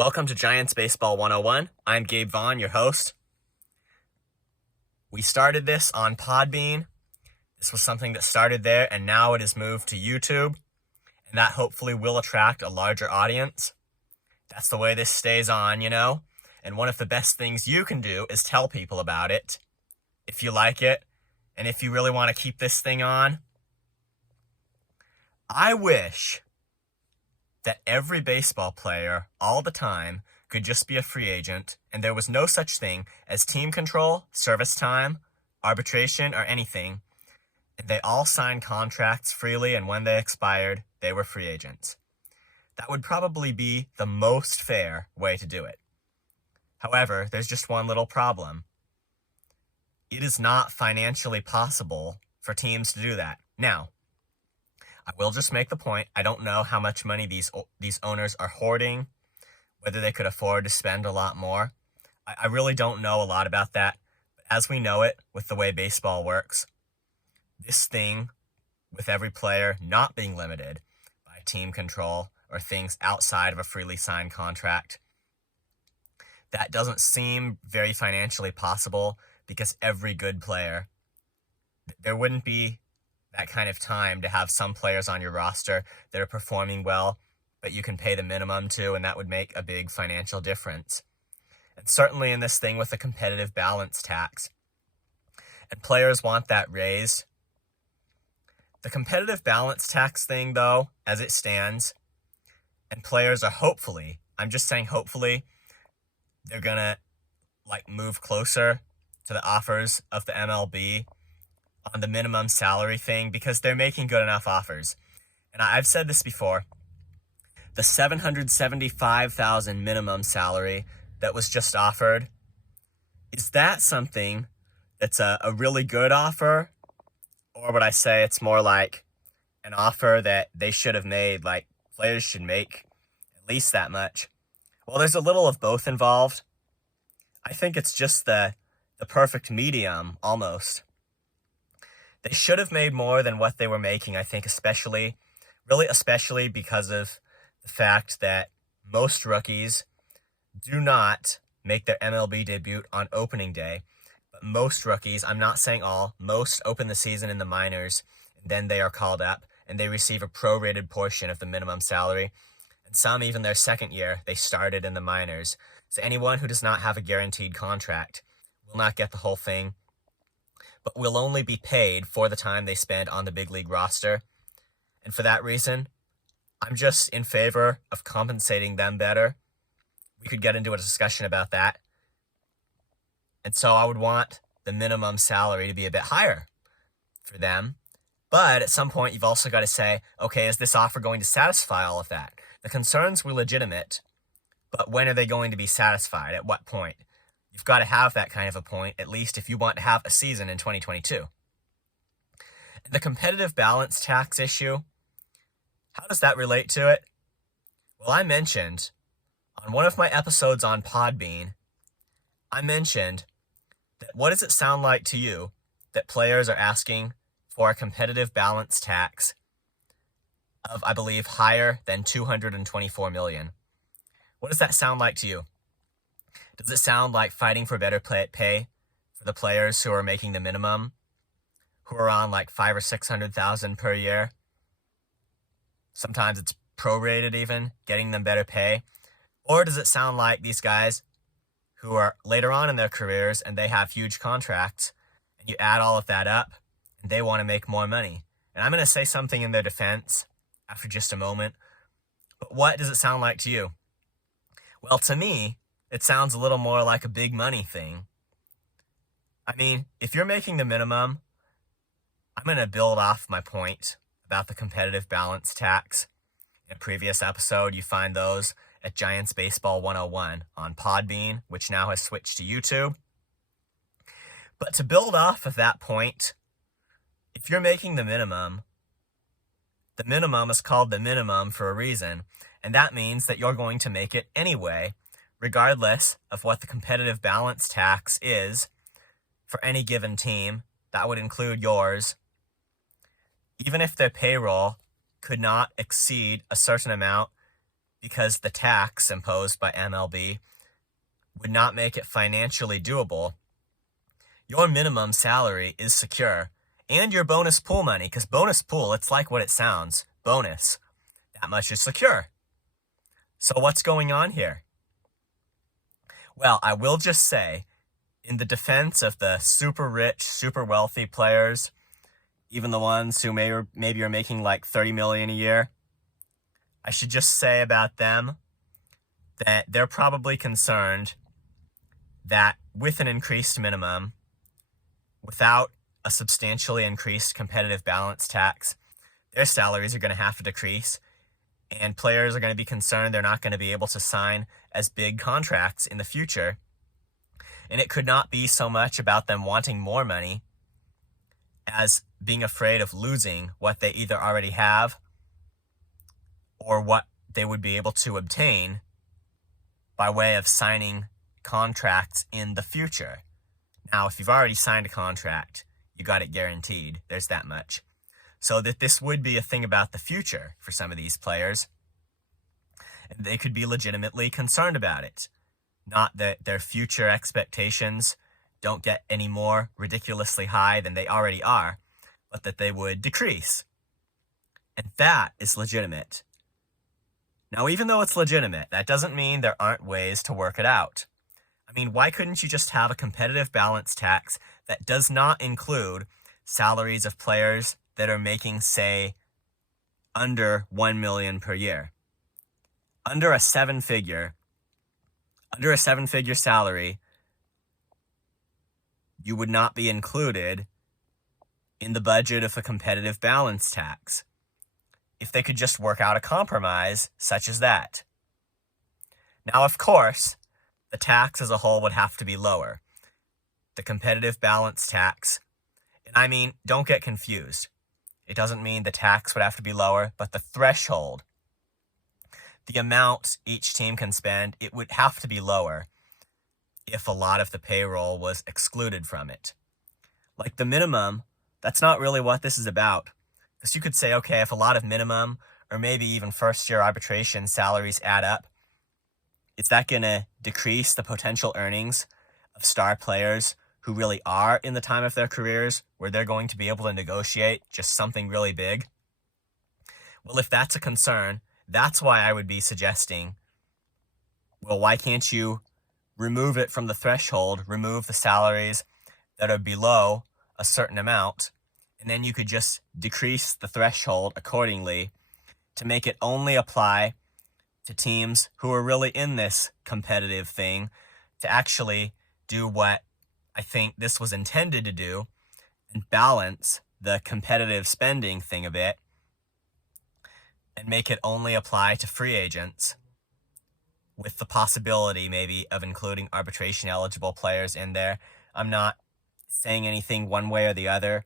Welcome to Giants Baseball 101. I'm Gabe Vaughn, your host. We started this on Podbean. This was something that started there, and now it has moved to YouTube, and that hopefully will attract a larger audience. That's the way this stays on, and one of the best things you can do is tell people about it if you like it, and if you really want to keep this thing on. I wish that every baseball player all the time could just be a free agent, and there was no such thing as team control, service time, arbitration, or anything, and they all signed contracts freely, and when they expired, they were free agents. That would probably be the most fair way to do it. However, there's just one little problem. It is not financially possible for teams to do that. Now, I will just make the point, I don't know how much money these owners are hoarding, whether they could afford to spend a lot more. I really don't know a lot about that. But as we know it, with the way baseball works, this thing, with every player not being limited by team control or things outside of a freely signed contract, that doesn't seem very financially possible because every good player, there wouldn't be that kind of time to have some players on your roster that are performing well, but you can pay the minimum to, and that would make a big financial difference. And certainly in this thing with the competitive balance tax, and players want that raised. The competitive balance tax thing, though, as it stands, and players are hopefully, I'm just saying hopefully, they're gonna move closer to the offers of the MLB on the minimum salary thing because they're making good enough offers. And I've said this before, the $775,000 minimum salary that was just offered, is that something that's a really good offer? Or would I say it's more like an offer that they should have made, like players should make at least that much? Well, there's a little of both involved. I think it's just the perfect medium, almost. They should have made more than what they were making, I think, especially because of the fact that most rookies do not make their MLB debut on opening day. But most rookies, I'm not saying all, most open the season in the minors, and then they are called up, and they receive a prorated portion of the minimum salary. And some, even their second year, they started in the minors. So anyone who does not have a guaranteed contract will not get the whole thing, but will only be paid for the time they spend on the big league roster. And for that reason, I'm just in favor of compensating them better. We could get into a discussion about that. And so I would want the minimum salary to be a bit higher for them. But at some point, you've also got to say, okay, is this offer going to satisfy all of that? The concerns were legitimate, but when are they going to be satisfied? At what point? You've got to have that kind of a point, at least if you want to have a season in 2022. The competitive balance tax issue, how does that relate to it? Well, I mentioned on one of my episodes on Podbean, I mentioned that what does it sound like to you that players are asking for a competitive balance tax of, I believe, higher than $224 million? What does that sound like to you? Does it sound like fighting for better pay for the players who are making the minimum, who are on like $500,000 or $600,000 per year? Sometimes it's prorated even, getting them better pay. Or does it sound like these guys who are later on in their careers and they have huge contracts, and you add all of that up and they want to make more money? And I'm going to say something in their defense after just a moment. But what does it sound like to you? Well, to me, it sounds a little more like a big money thing. I mean, if you're making the minimum, I'm going to build off my point about the competitive balance tax. In a previous episode, you find those at Giants Baseball 101 on Podbean, which now has switched to YouTube. But to build off of that point, if you're making the minimum is called the minimum for a reason, and that means that you're going to make it anyway, regardless of what the competitive balance tax is for any given team. That would include yours. Even if their payroll could not exceed a certain amount, because the tax imposed by MLB would not make it financially doable, your minimum salary is secure, and your bonus pool money, because bonus pool, it's like what it sounds, bonus, that much is secure. So what's going on here? Well, I will just say, in the defense of the super rich, super wealthy players, even the ones who maybe are making like $30 million a year, I should just say about them that they're probably concerned that with an increased minimum, without a substantially increased competitive balance tax, their salaries are going to have to decrease, and players are going to be concerned they're not going to be able to sign as big contracts in the future. And it could not be so much about them wanting more money as being afraid of losing what they either already have or what they would be able to obtain by way of signing contracts in the future. Now, if you've already signed a contract, you got it guaranteed. There's that much. So that this would be a thing about the future for some of these players. And they could be legitimately concerned about it. Not that their future expectations don't get any more ridiculously high than they already are, but that they would decrease. And that is legitimate. Now, even though it's legitimate, that doesn't mean there aren't ways to work it out. I mean, why couldn't you just have a competitive balance tax that does not include salaries of players that are making, say, under $1 million per year? Under a seven-figure salary, you would not be included in the budget of a competitive balance tax if they could just work out a compromise such as that. Now, of course, the tax as a whole would have to be lower. The competitive balance tax, and I mean, don't get confused. It doesn't mean the tax would have to be lower, but the threshold, the amount each team can spend, it would have to be lower if a lot of the payroll was excluded from it. Like the minimum, that's not really what this is about. Because you could say, okay, if a lot of minimum or maybe even first-year arbitration salaries add up, is that going to decrease the potential earnings of star players who really are in the time of their careers where they're going to be able to negotiate just something really big? Well, if that's a concern, that's why I would be suggesting, well, why can't you remove it from the threshold, remove the salaries that are below a certain amount, and then you could just decrease the threshold accordingly to make it only apply to teams who are really in this competitive thing to actually do what I think this was intended to do and balance the competitive spending thing a bit and make it only apply to free agents with the possibility maybe of including arbitration eligible players in there. I'm not saying anything one way or the other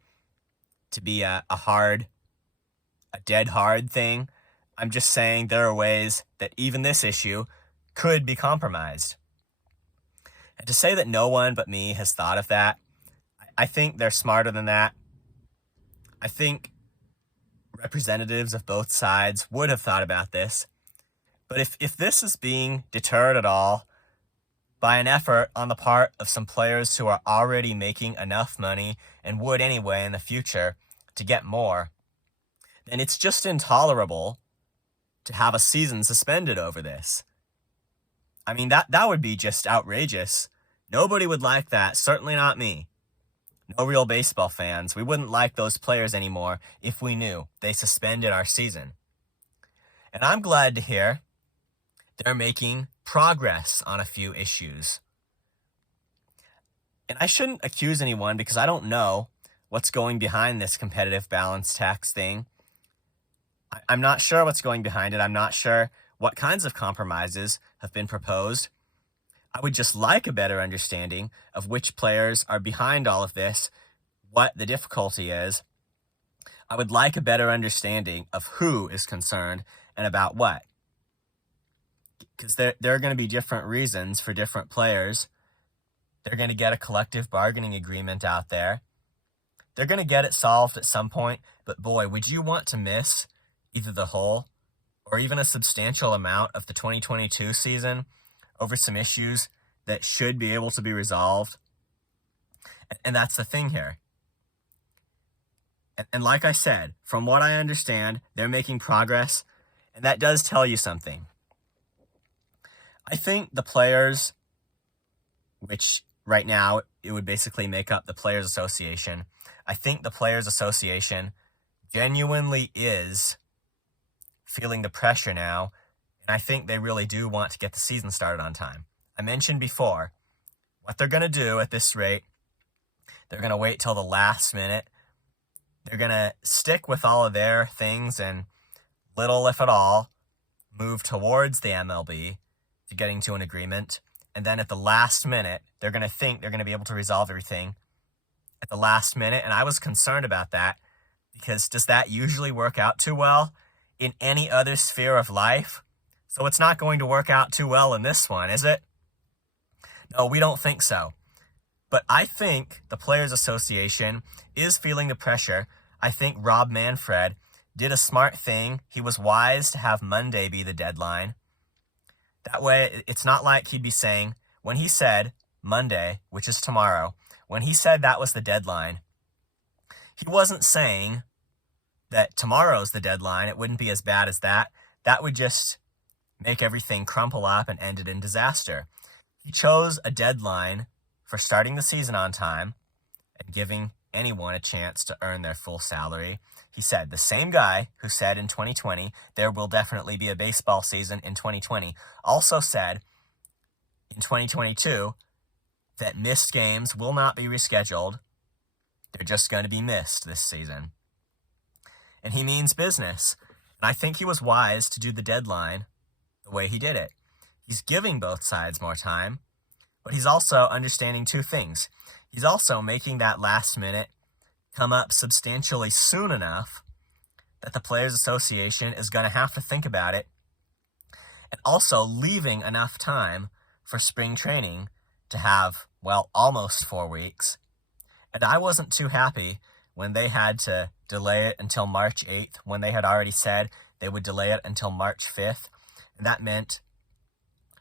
to be a dead hard thing. I'm just saying there are ways that even this issue could be compromised. And to say that no one but me has thought of that, I think they're smarter than that. I think representatives of both sides would have thought about this. But if this is being deterred at all by an effort on the part of some players who are already making enough money and would anyway in the future to get more, then it's just intolerable to have a season suspended over this. I mean, that would be just outrageous. Nobody would like that, certainly not me. No real baseball fans. We wouldn't like those players anymore if we knew they suspended our season. And I'm glad to hear they're making progress on a few issues. And I shouldn't accuse anyone because I don't know what's going behind this competitive balance tax thing. I'm not sure what's going behind it. I'm not sure what kinds of compromises have been proposed. I would just like a better understanding of which players are behind all of this, what the difficulty is. I would like a better understanding of who is concerned and about what. Because there are going to be different reasons for different players. They're going to get a collective bargaining agreement out there. They're going to get it solved at some point, but boy, would you want to miss either the whole or even a substantial amount of the 2022 season over some issues that should be able to be resolved. And that's the thing here. And like I said, from what I understand, they're making progress, and that does tell you something. I think the players, which right now it would basically make up the Players Association, I think the Players Association genuinely is feeling the pressure now, and I think they really do want to get the season started on time. I mentioned before, what they're going to do at this rate, they're going to wait till the last minute. They're going to stick with all of their things and little, if at all, move towards the MLB to getting to an agreement. And then at the last minute, they're going to think they're going to be able to resolve everything at the last minute. And I was concerned about that because does that usually work out too well in any other sphere of life? So it's not going to work out too well in this one, is it? No, we don't think so. But I think the Players Association is feeling the pressure. I think Rob Manfred did a smart thing. He was wise to have Monday be the deadline. That way, it's not like he'd be saying, when he said Monday, which is tomorrow, when he said that was the deadline, he wasn't saying that tomorrow's the deadline. It wouldn't be as bad as that. That would just make everything crumple up and end it in disaster. He chose a deadline for starting the season on time and giving anyone a chance to earn their full salary. He said, the same guy who said in 2020 there will definitely be a baseball season in 2020 also said in 2022 that missed games will not be rescheduled. They're just going to be missed this season. And he means business. And I think he was wise to do the deadline the way he did it. He's giving both sides more time, but he's also understanding two things. He's also making that last minute come up substantially soon enough that the Players Association is going to have to think about it, and also leaving enough time for spring training to have, well, almost 4 weeks. And I wasn't too happy when they had to delay it until March 8th, when they had already said they would delay it until March 5th. And that meant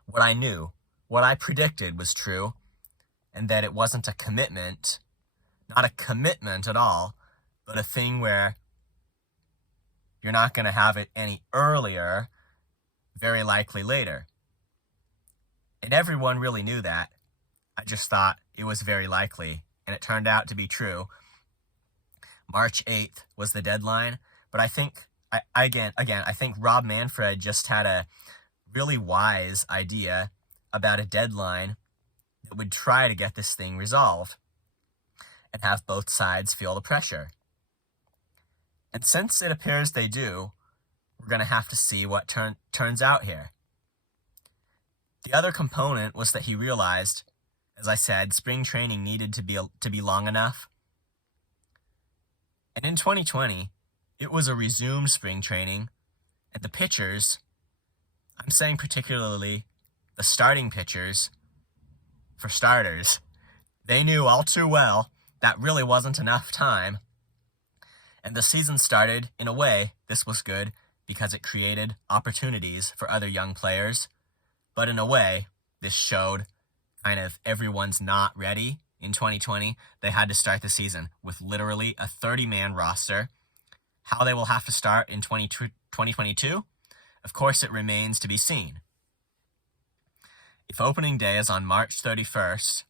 what I knew, what I predicted was true, and that it wasn't a commitment, not a commitment at all, but a thing where you're not going to have it any earlier, very likely later. And everyone really knew that. I just thought it was very likely, and it turned out to be true. March 8th was the deadline, but I think, I think Rob Manfred just had a really wise idea about a deadline that would try to get this thing resolved and have both sides feel the pressure. And since it appears they do, we're going to have to see what turns out here. The other component was that he realized, as I said, spring training needed to be long enough. And in 2020, it was a resumed spring training, and the pitchers, I'm saying particularly the starting pitchers, for starters, they knew all too well that really wasn't enough time. And the season started, in a way, this was good because it created opportunities for other young players. But in a way, this showed kind of everyone's not ready in 2020. They had to start the season with literally a 30-man roster. How they will have to start in 2022, of course, it remains to be seen. If opening day is on March 31st,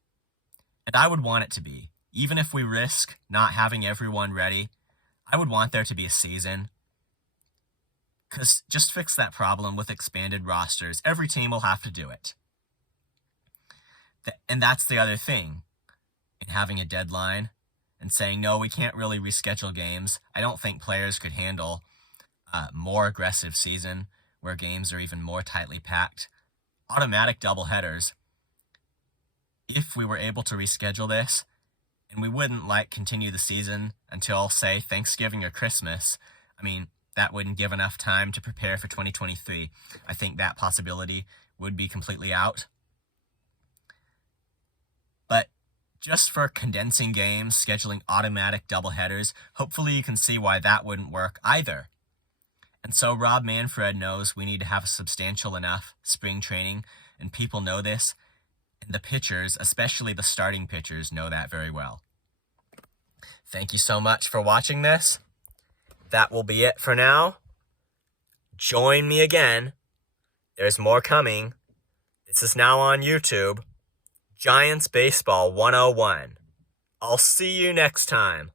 and I would want it to be, even if we risk not having everyone ready, I would want there to be a season. Because just fix that problem with expanded rosters. Every team will have to do it. And that's the other thing in having a deadline and saying, no, we can't really reschedule games. I don't think players could handle a more aggressive season where games are even more tightly packed. Automatic doubleheaders, if we were able to reschedule this, and we wouldn't continue the season until, say, Thanksgiving or Christmas, I mean, that wouldn't give enough time to prepare for 2023. I think that possibility would be completely out. But just for condensing games, scheduling automatic doubleheaders, hopefully you can see why that wouldn't work either. And so Rob Manfred knows we need to have a substantial enough spring training, and people know this, and the pitchers, especially the starting pitchers, know that very well. Thank you so much for watching this. That will be it for now. Join me again. There's more coming. This is now on YouTube. Giants Baseball 101. I'll see you next time.